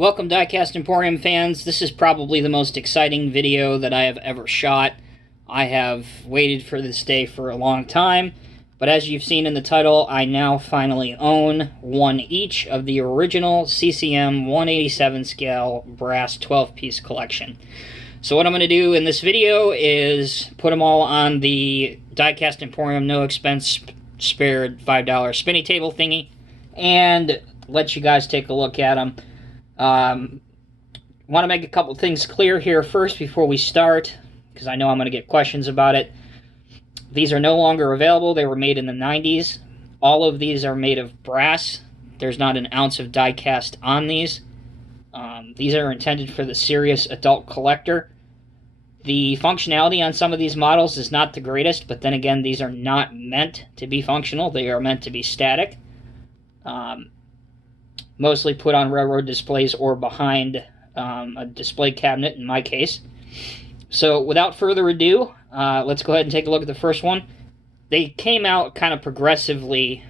Welcome Diecast Emporium fans. This is probably the most exciting video that I have ever shot. I have waited for this day for a long time, but as you've seen in the title, I now finally own one each of the original CCM 187 scale brass 12-piece collection. So what I'm going to do in this video is put them all on the Diecast Emporium no expense spared $5 spinny table thingy and let you guys take a look at them. Want to make a couple things clear here first before we start, because I know I'm going to get questions about it. These are no longer available. They were made in the 90s. All of these are made of brass. There's not an ounce of die cast on these. These are intended for the serious adult collector. The functionality on some of these models is not the greatest, but then again, these are not meant to be functional. They are meant to be static. Mostly put on railroad displays or behind a display cabinet in my case. So without further ado, let's go ahead and take a look at the first one. They came out kind of progressively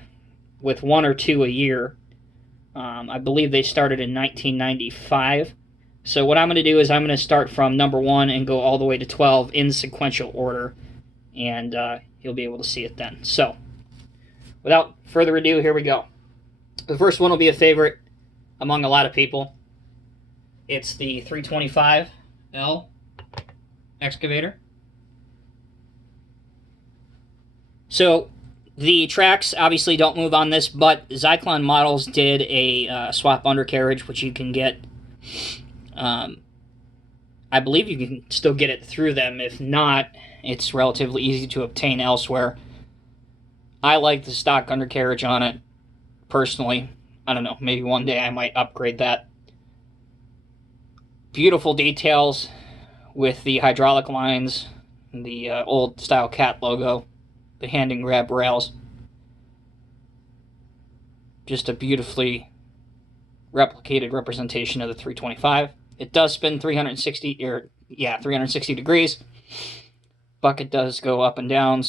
with one or two a year. I believe they started in 1995. So what I'm going to do is I'm going to start from number 1 and go all the way to 12 in sequential order, and you'll be able to see it then. So without further ado, here we go. The first one will be a favorite among a lot of people. It's the 325 L Excavator. So the tracks obviously don't move on this, but Zyklon Models did a swap undercarriage, which you can get. I believe you can still get it through them. If not, it's relatively easy to obtain elsewhere. I like the stock undercarriage on it. Personally, I don't know, maybe one day I might upgrade that. Beautiful details with the hydraulic lines, the old style cat logo, the hand and grab rails. Just a beautifully replicated representation of the 325. It does spin 360 degrees. Bucket does go up and down,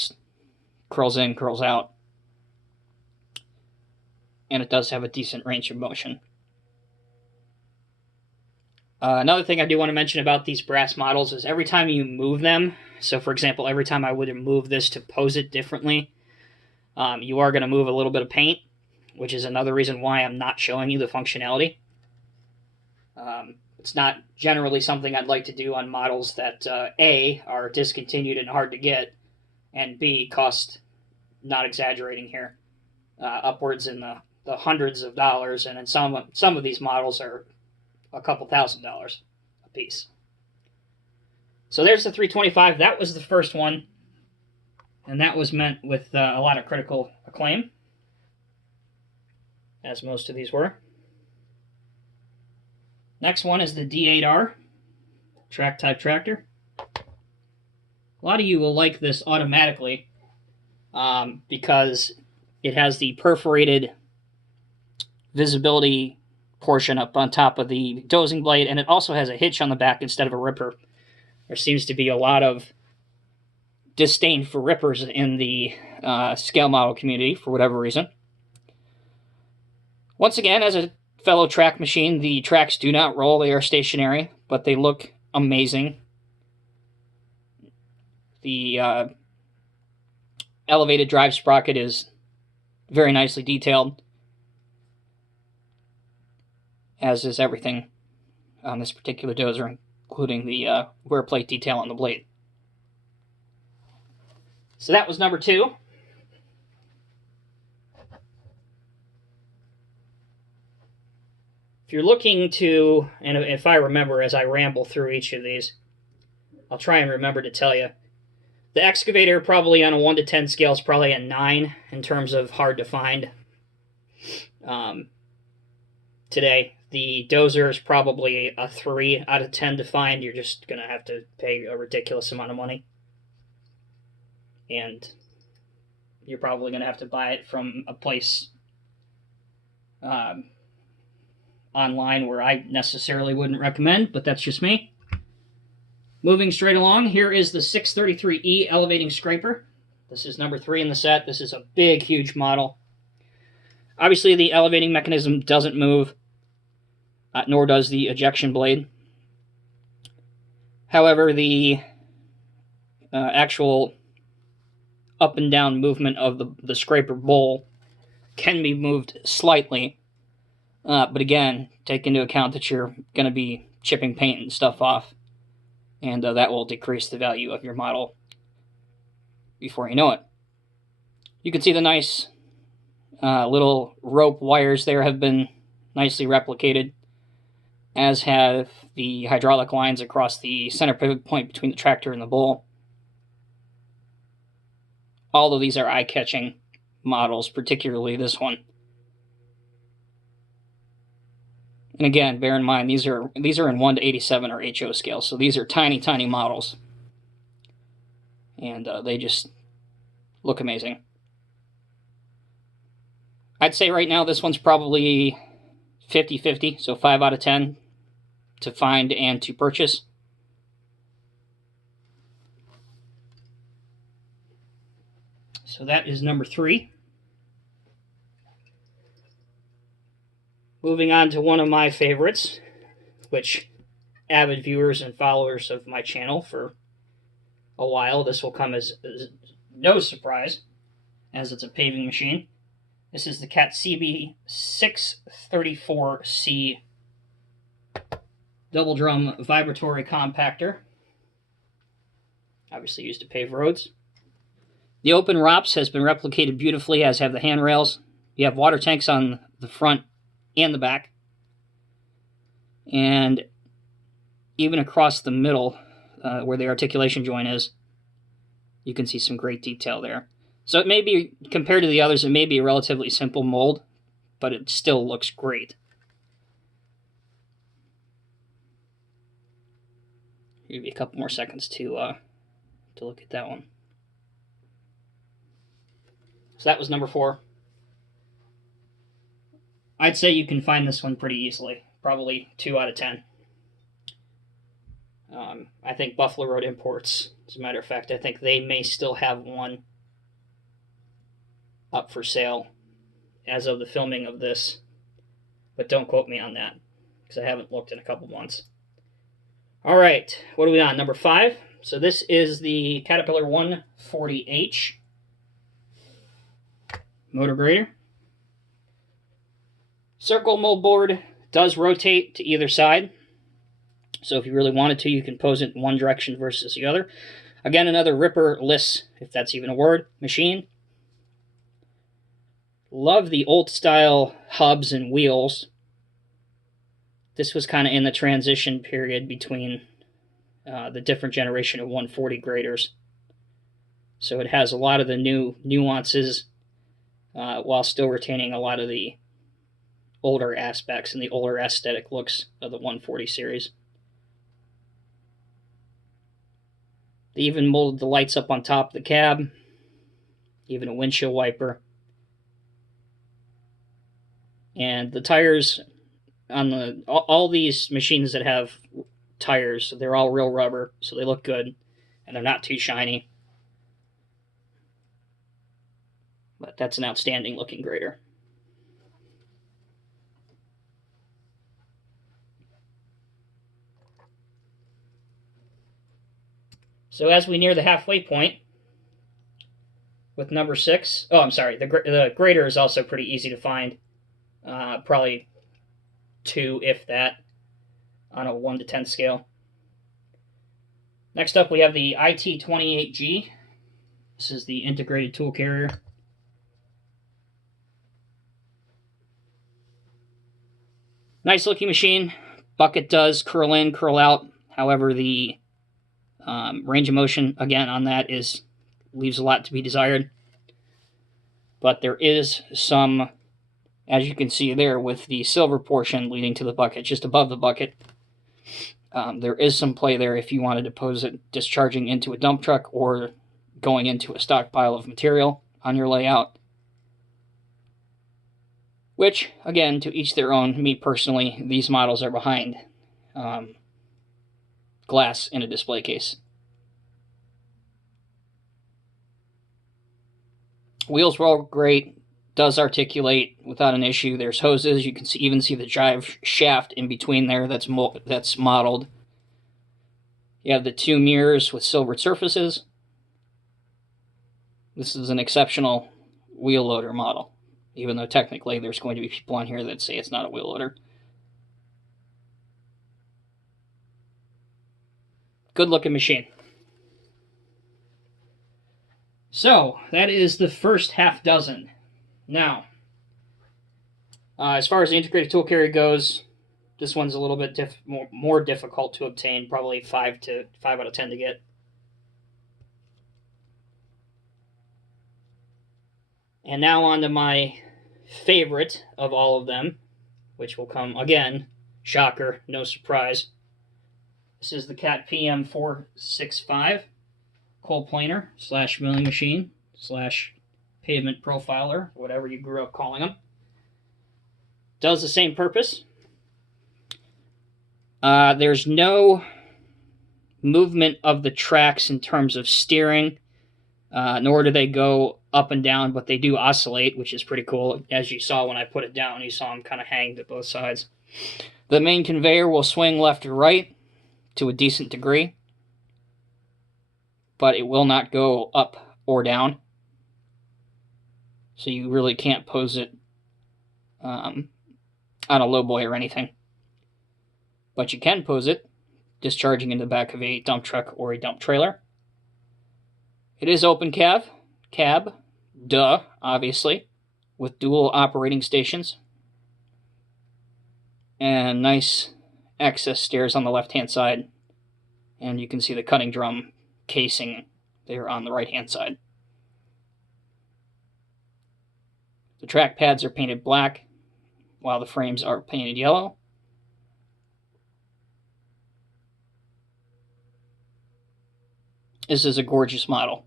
curls in, curls out. And it does have a decent range of motion. Another thing I do want to mention about these brass models is every time you move them, so for example, every time I would move this to pose it differently, you are going to move a little bit of paint, which is another reason why I'm not showing you the functionality. It's not generally something I'd like to do on models that A, are discontinued and hard to get, and B, cost, not exaggerating here, upwards in the hundreds of dollars, and in some of these models are a couple $1,000s a piece. So there's the 325. That was the first one, and that was meant with a lot of critical acclaim, as most of these were. Next one is the D8R track type tractor. A lot of you will like this automatically because it has the perforated visibility portion up on top of the dozing blade, and it also has a hitch on the back instead of a ripper. There seems to be a lot of disdain for rippers in the scale model community for whatever reason. Once again, as a fellow track machine, the tracks do not roll. They are stationary, but they look amazing. The elevated drive sprocket is very nicely detailed, as is everything on this particular dozer, including the wear plate detail on the blade. So that was number 2. If you're looking to, and if I remember as I ramble through each of these, I'll try and remember to tell you. The excavator, probably on a 1 to 10 scale, is probably a 9 in terms of hard to find today. The dozer is probably a 3 out of 10 to find. You're just going to have to pay a ridiculous amount of money. And you're probably going to have to buy it from a place online where I necessarily wouldn't recommend, but that's just me. Moving straight along, here is the 633E elevating scraper. This is number 3 in the set. This is a big, huge model. Obviously, the elevating mechanism doesn't move. nor does the ejection blade. However, the actual up and down movement of the scraper bowl can be moved slightly, but again, take into account that you're going to be chipping paint and stuff off, and that will decrease the value of your model before you know it. You can see the nice little rope wires there have been nicely replicated, as have the hydraulic lines across the center pivot point between the tractor and the bowl. All of these are eye-catching models, particularly this one. And again, bear in mind, these are in 1:87 or HO scale, so these are tiny, tiny models. And they just look amazing. I'd say right now this one's probably 50-50, so 5 out of 10 to find and to purchase. So that is number 3. Moving on to one of my favorites, which avid viewers and followers of my channel for a while, this will come as no surprise, as it's a paving machine. This is the Cat CB 634C double drum vibratory compactor, obviously used to pave roads. The open ROPS has been replicated beautifully, as have the handrails. You have water tanks on the front and the back, and even across the middle where the articulation joint is, you can see some great detail there. So it may be, compared to the others, it may be a relatively simple mold, but it still looks great. Give me a couple more seconds to look at that one. So that was number 4. I'd say you can find this one pretty easily, probably 2 out of 10. I think Buffalo Road Imports, as a matter of fact, I think they may still have one up for sale as of the filming of this, but don't quote me on that, because I haven't looked in a couple months. All right, what are we on? Number 5. So this is the Caterpillar 140H motor grader. Circle mold board does rotate to either side, so if you really wanted to, you can pose it in one direction versus the other. Again, another ripper-less, if that's even a word, machine. Love the old style hubs and wheels. This was kind of in the transition period between the different generation of 140 graders. So it has a lot of the new nuances while still retaining a lot of the older aspects and the older aesthetic looks of the 140 series. They even molded the lights up on top of the cab, even a windshield wiper. And the tires on all these machines that have tires, they're all real rubber, so they look good, and they're not too shiny. But that's an outstanding looking grader. So as we near the halfway point with number 6, oh, I'm sorry, the grader is also pretty easy to find. Probably 2, if that, on a 1 to 10 scale. Next up, we have the IT28G. This is the integrated tool carrier. Nice looking machine. Bucket does curl in, curl out. However, the range of motion, again, on that leaves a lot to be desired. But there is some, as you can see there, with the silver portion leading to the bucket, just above the bucket. There is some play there if you wanted to pose it discharging into a dump truck or going into a stockpile of material on your layout. Which, again, to each their own. Me personally, these models are behind glass in a display case. Wheels roll great. Does articulate without an issue. There's hoses. You can even see the drive shaft in between there that's modeled. You have the 2 mirrors with silvered surfaces. This is an exceptional wheel loader model, even though technically there's going to be people on here that say it's not a wheel loader. Good looking machine. So, that is the first half dozen. Now, as far as the integrated tool carry goes, this one's a little bit more difficult to obtain, probably 5 out of 10 to get. And now on to my favorite of all of them, which will come, again, shocker, no surprise. This is the Cat PM465 coal planer / milling machine / pavement profiler, whatever you grew up calling them. Does the same purpose. There's no movement of the tracks in terms of steering, nor do they go up and down, but they do oscillate, which is pretty cool. As you saw when I put it down, you saw them kind of hanged at both sides. The main conveyor will swing left or right to a decent degree, but it will not go up or down. So you really can't pose it on a lowboy or anything. But you can pose it discharging into the back of a dump truck or a dump trailer. It is open cab, obviously, with dual operating stations. And nice access stairs on the left-hand side. And you can see the cutting drum casing there on the right-hand side. The track pads are painted black, while the frames are painted yellow. This is a gorgeous model.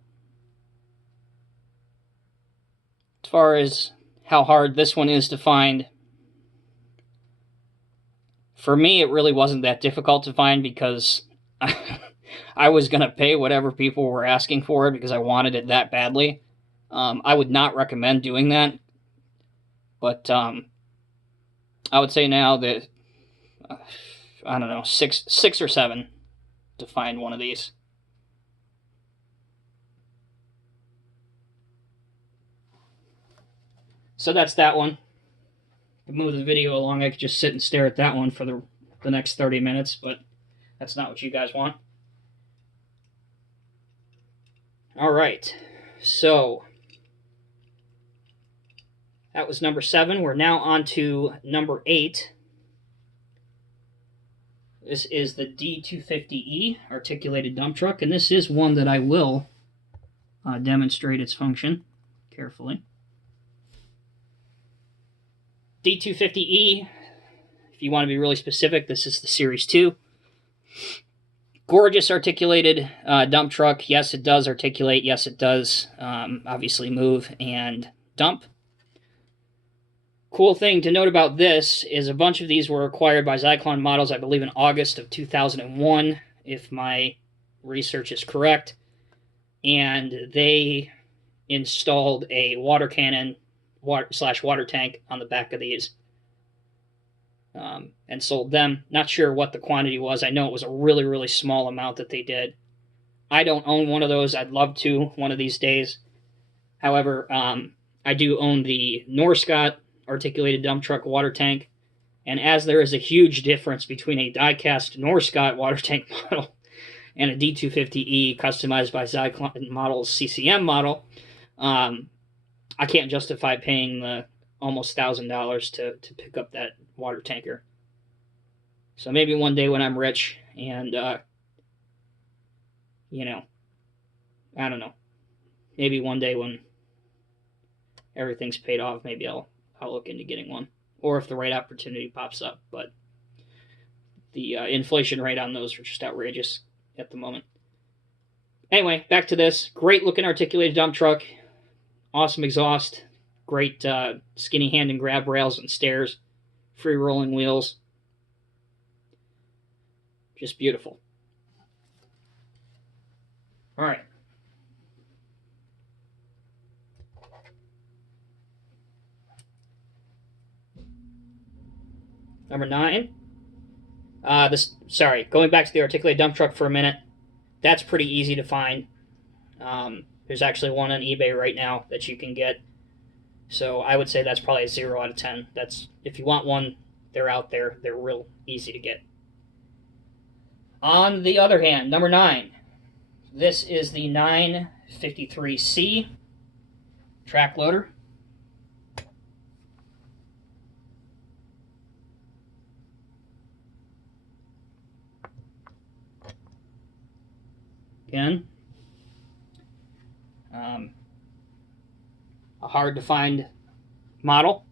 As far as how hard this one is to find, for me it really wasn't that difficult to find because I was going to pay whatever people were asking for it because I wanted it that badly. I would not recommend doing that, but I would say now that, I don't know, six or 7 to find one of these. So that's that one. To move the video along, I could just sit and stare at that one for the next 30 minutes, but that's not what you guys want. Alright, so that was number 7. We're now on to number 8. This is the D250E articulated dump truck, and this is one that I will demonstrate its function carefully. D250E, if you want to be really specific, this is the Series 2. Gorgeous articulated dump truck. Yes, it does articulate. Yes, it does obviously move and dump. Cool thing to note about this is a bunch of these were acquired by Zyklon Models, I believe in August of 2001, if my research is correct. And they installed a water cannon / water tank on the back of these and sold them. Not sure what the quantity was. I know it was a really, really small amount that they did. I don't own one of those. I'd love to one of these days. However, I do own the Norscot articulated dump truck water tank, and as there is a huge difference between a die-cast Norscot water tank model and a D250E customized by Zyklon Models CCM model, I can't justify paying the almost $1,000 to pick up that water tanker. So maybe one day when I'm rich and, you know, I don't know. Maybe one day when everything's paid off, maybe I'll look into getting one. Or if the right opportunity pops up. But the inflation rate on those are just outrageous at the moment. Anyway, back to this. Great looking articulated dump truck. Awesome exhaust, great skinny hand and grab rails and stairs, free rolling wheels, just beautiful. All right. Number 9. Going back to the articulated dump truck for a minute. That's pretty easy to find. There's actually one on eBay right now that you can get. So I would say that's probably a 0 out of 10. That's, if you want one, they're out there. They're real easy to get. On the other hand, number 9. This is the 953C track loader. Again, a hard to find model.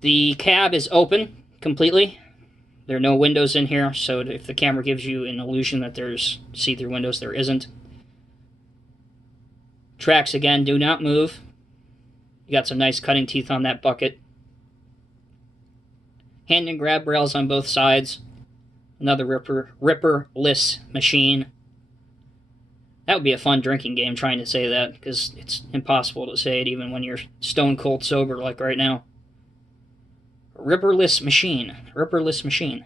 The cab is open completely. There are no windows in here, so if the camera gives you an illusion that there's see-through windows, there isn't. Tracks, again, do not move. You got some nice cutting teeth on that bucket. Hand and grab rails on both sides. Another ripper-less machine. That would be a fun drinking game, trying to say that, because it's impossible to say it even when you're stone cold sober like right now. Ripperless machine. Ripperless machine.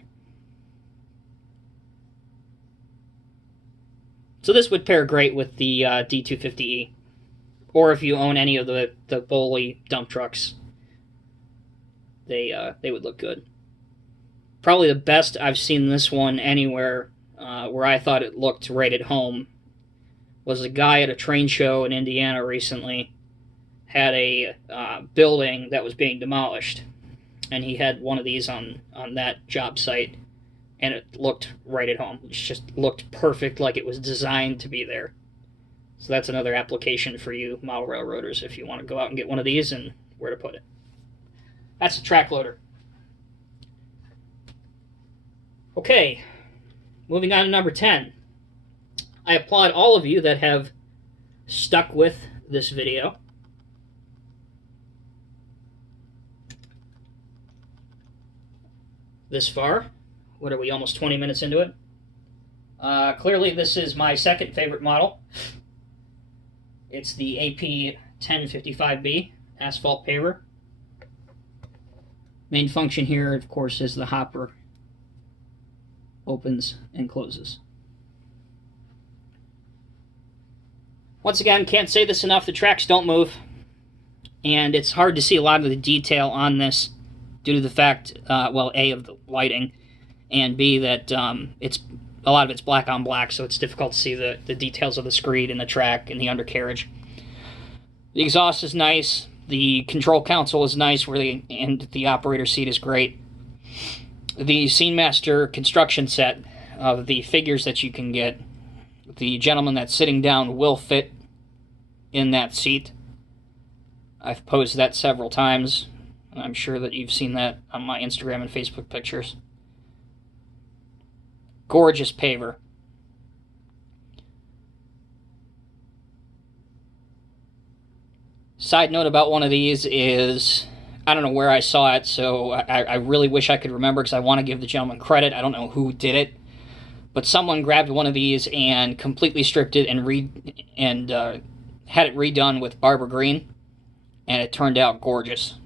So this would pair great with the D250E. Or if you own any of the Boley dump trucks, they would look good. Probably the best I've seen this one anywhere where I thought it looked right at home was a guy at a train show in Indiana recently had a building that was being demolished, and he had one of these on that job site, and it looked right at home. It just looked perfect, like it was designed to be there. So that's another application for you model railroaders if you want to go out and get one of these and where to put it. That's a track loader. Okay, moving on to number 10. I applaud all of you that have stuck with this video. This far. What are we, almost 20 minutes into it? Clearly this is my second favorite model. It's the AP 1055B Asphalt Paver. Main function here, of course, is the hopper opens and closes. Once again, can't say this enough, the tracks don't move, and it's hard to see a lot of the detail on this due to the fact, well, A, of the lighting, and B, that it's a lot of it's black on black, so it's difficult to see the details of the screed and the track and the undercarriage. The exhaust is nice, the control console is nice, and the operator seat is great. The Scene Master construction set of the figures that you can get, the gentleman that's sitting down will fit in that seat. I've posed that several times, and I'm sure that you've seen that on my Instagram and Facebook pictures. Gorgeous paver. Side note about one of these is, I don't know where I saw it, so I really wish I could remember because I want to give the gentleman credit. I don't know who did it, but someone grabbed one of these and completely stripped it and had it redone with Barber Green, and it turned out gorgeous.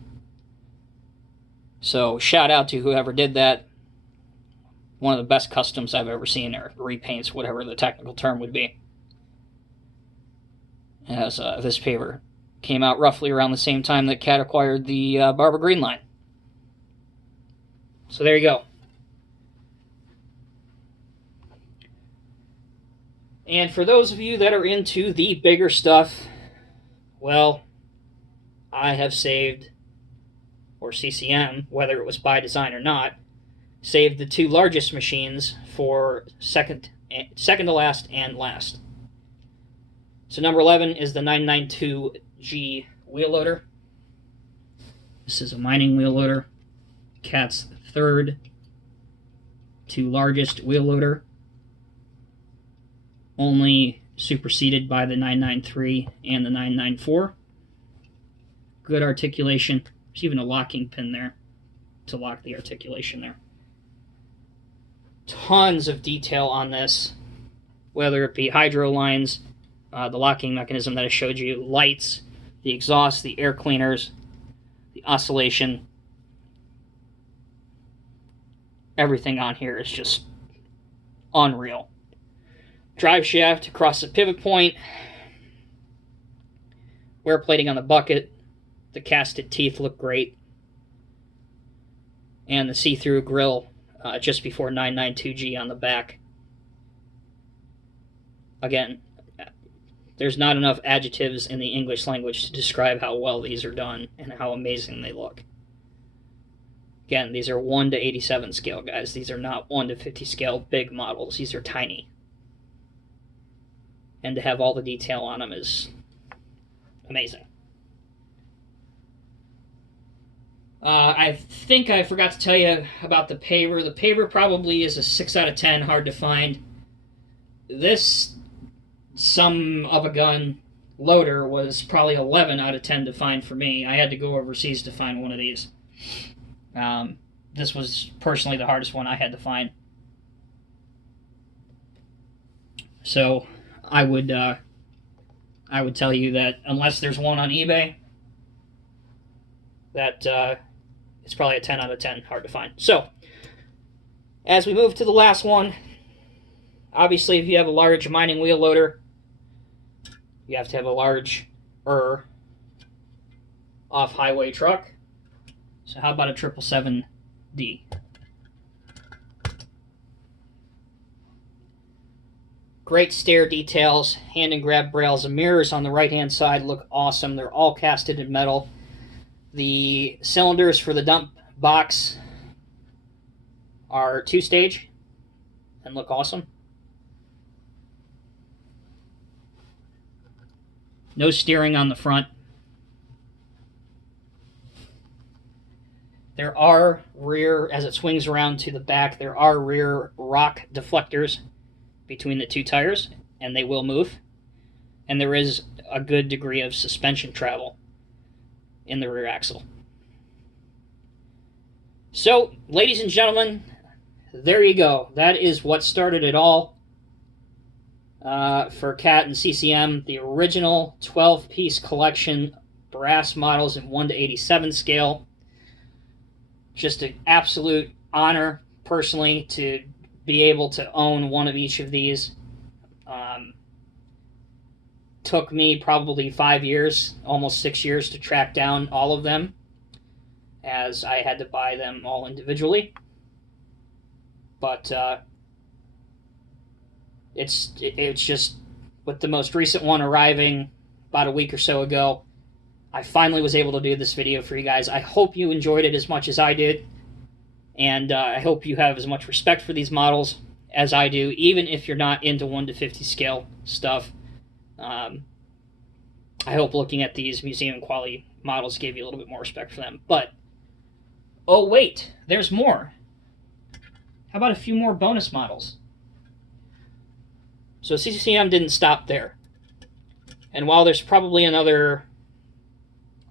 So shout out to whoever did that. One of the best customs I've ever seen, or repaints, whatever the technical term would be. As this paver came out roughly around the same time that Cat acquired the Barber Green line. So there you go. And for those of you that are into the bigger stuff, well, I have saved, or CCM, whether it was by design or not, saved the two largest machines for second to last and last. So number 11 is the 992G wheel loader. This is a mining wheel loader. Cat's third to largest wheel loader, only superseded by the 993 and the 994. Good articulation. There's even a locking pin there to lock the articulation there. Tons of detail on this, whether it be hydro lines, the locking mechanism that I showed you, lights, the exhaust, the air cleaners, the oscillation. everything on here is just unreal. Drive shaft across the pivot point, wear plating on the bucket, the casted teeth look great, and the see-through grill just before 992G on the back. Again, there's not enough adjectives in the English language to describe how well these are done and how amazing they look. Again, these are 1 to 87 scale, guys. These are not 1 to 50 scale big models. These are tiny. And to have all the detail on them is amazing. I think I forgot to tell you about the paver. The paver probably is a 6 out of 10, hard to find. This son of a gun loader was probably 11 out of 10 to find for me. I had to go overseas to find one of these. This was personally the hardest one I had to find. So I would tell you that unless there's one on eBay, that it's probably a 10 out of 10, hard to find. So as we move to the last one, obviously if you have a large mining wheel loader, you have to have a large off-highway truck. So how about a 777D? Great stair details, hand and grab rails. The mirrors on the right-hand side look awesome. They're all casted in metal. The cylinders for the dump box are 2-stage and look awesome. No steering on the front. There are rear, as it swings around to the back, there are rear rock deflectors between the two tires, and they will move. And there is a good degree of suspension travel in the rear axle. So, ladies and gentlemen, there you go. That is what started it all for CAT and CCM. The original 12-piece collection, brass models in 1 to 87 scale. Just an absolute honor, personally, to be able to own one of each of these. Took me probably 5 years, almost 6 years, to track down all of them, as I had to buy them all individually. But it's just, with the most recent one arriving about a week or so ago, I finally was able to do this video for you guys. I hope you enjoyed it as much as I did, and I hope you have as much respect for these models as I do, even if you're not into 1 to 50 scale stuff. I hope looking at these museum quality models gave you a little bit more respect for them. But, oh wait, there's more. How about a few more bonus models? So CCM didn't stop there. And while there's probably another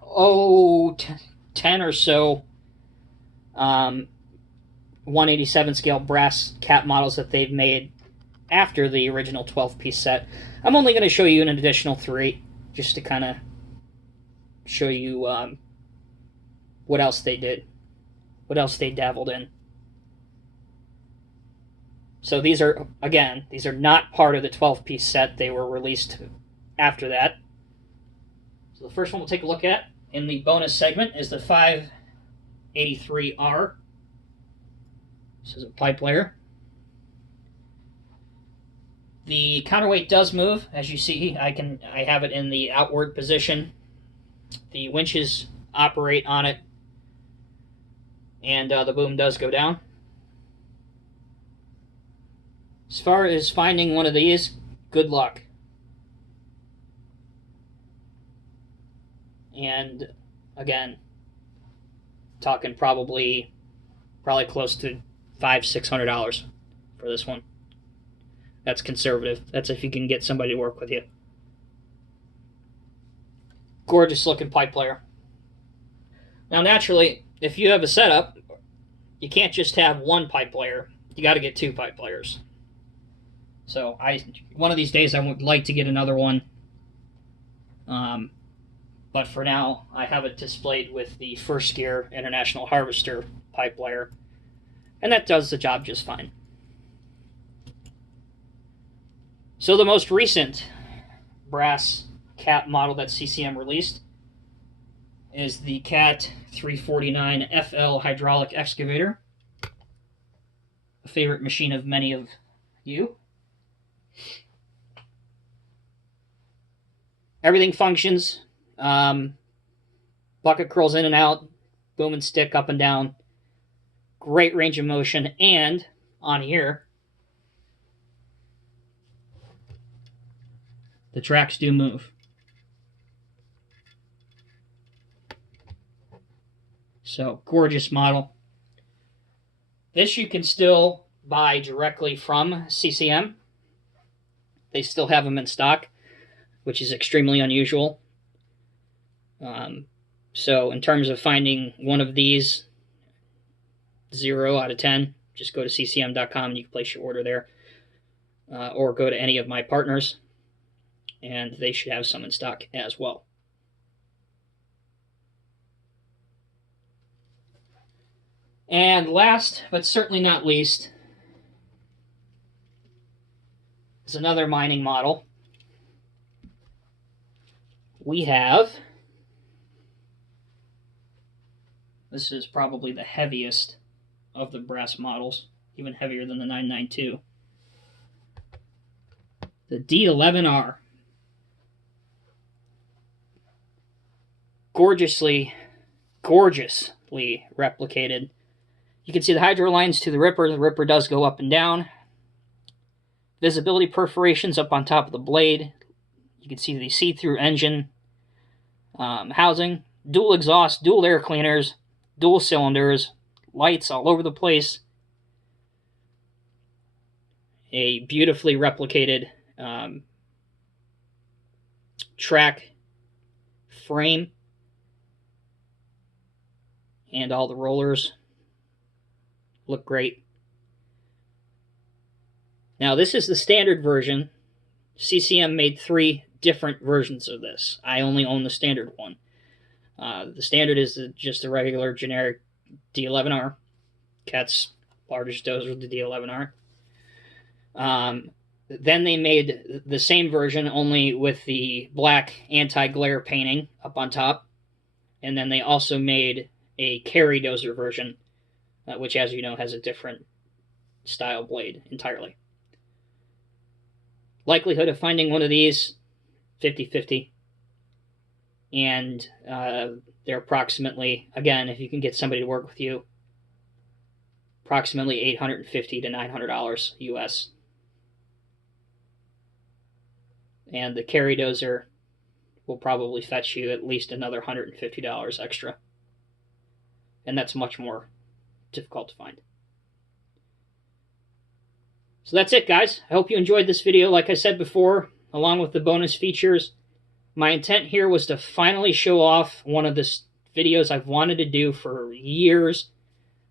10 or so 187 scale brass cat models that they've made after the original 12-piece set, I'm only going to show you an additional 3, just to kind of show you what else they did, what else they dabbled in. So these are, again, these are not part of the 12-piece set. They were released after that. So the first one we'll take a look at in the bonus segment is the 583R. This is a pipe layer. The counterweight does move, as you see. I have it in the outward position. The winches operate on it, and the boom does go down. As far as finding one of these, good luck. And again, talking probably close to $500-600 for this one. That's conservative. That's if you can get somebody to work with you. Gorgeous looking pipe layer. Now naturally, if you have a setup, you can't just have one pipe layer. You got to get 2 pipe layers. So one of these days I would like to get another one. But for now, I have it displayed with the First Gear International Harvester pipe layer. And that does the job just fine. So the most recent brass cat model that CCM released is the CAT 349 FL hydraulic excavator, a favorite machine of many of you. Everything functions. Bucket curls in and out, boom and stick, up and down. Great range of motion, and on here, the tracks do move. So, gorgeous model. This you can still buy directly from CCM. They still have them in stock, which is extremely unusual. So in terms of finding one of these, 0 out of 10, just go to ccm.com and you can place your order there. Or go to any of my partners, and they should have some in stock as well. And last, but certainly not least, is another mining model. We have, this is probably the heaviest of the brass models, even heavier than the 992. The D11R. Gorgeously replicated. You can see the hydro lines to the ripper. The ripper does go up and down. Visibility perforations up on top of the blade. You can see the see-through engine housing. Dual exhaust, dual air cleaners, dual cylinders, lights all over the place. A beautifully replicated track frame. And all the rollers look great. Now, this is the standard version. CCM made 3 different versions of this. I only own the standard one. The standard is just the regular generic D11R. Cat's largest dozer, the D11R. Then they made the same version, only with the black anti-glare painting up on top. And then they also made a carry dozer version, which, as you know, has a different style blade entirely. Likelihood of finding one of these, 50-50. And they're approximately, again, if you can get somebody to work with you, approximately $850 to $900 US. And the carry dozer will probably fetch you at least another $150 extra. And that's much more difficult to find. So that's it, guys. I hope you enjoyed this video. Like I said before, along with the bonus features, my intent here was to finally show off one of the videos I've wanted to do for years.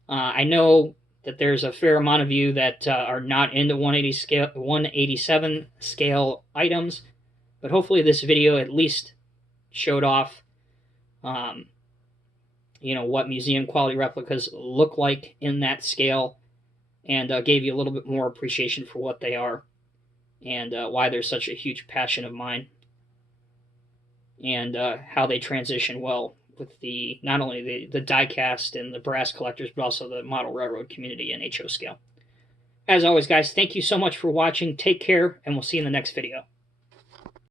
I know that there's a fair amount of you that are not into 187 scale items, but hopefully this video at least showed off what museum quality replicas look like in that scale, and gave you a little bit more appreciation for what they are, and why they're such a huge passion of mine, and how they transition well with the not only the diecast and the brass collectors, but also the model railroad community and HO scale. As always, guys, thank you so much for watching. Take care, and we'll see you in the next video.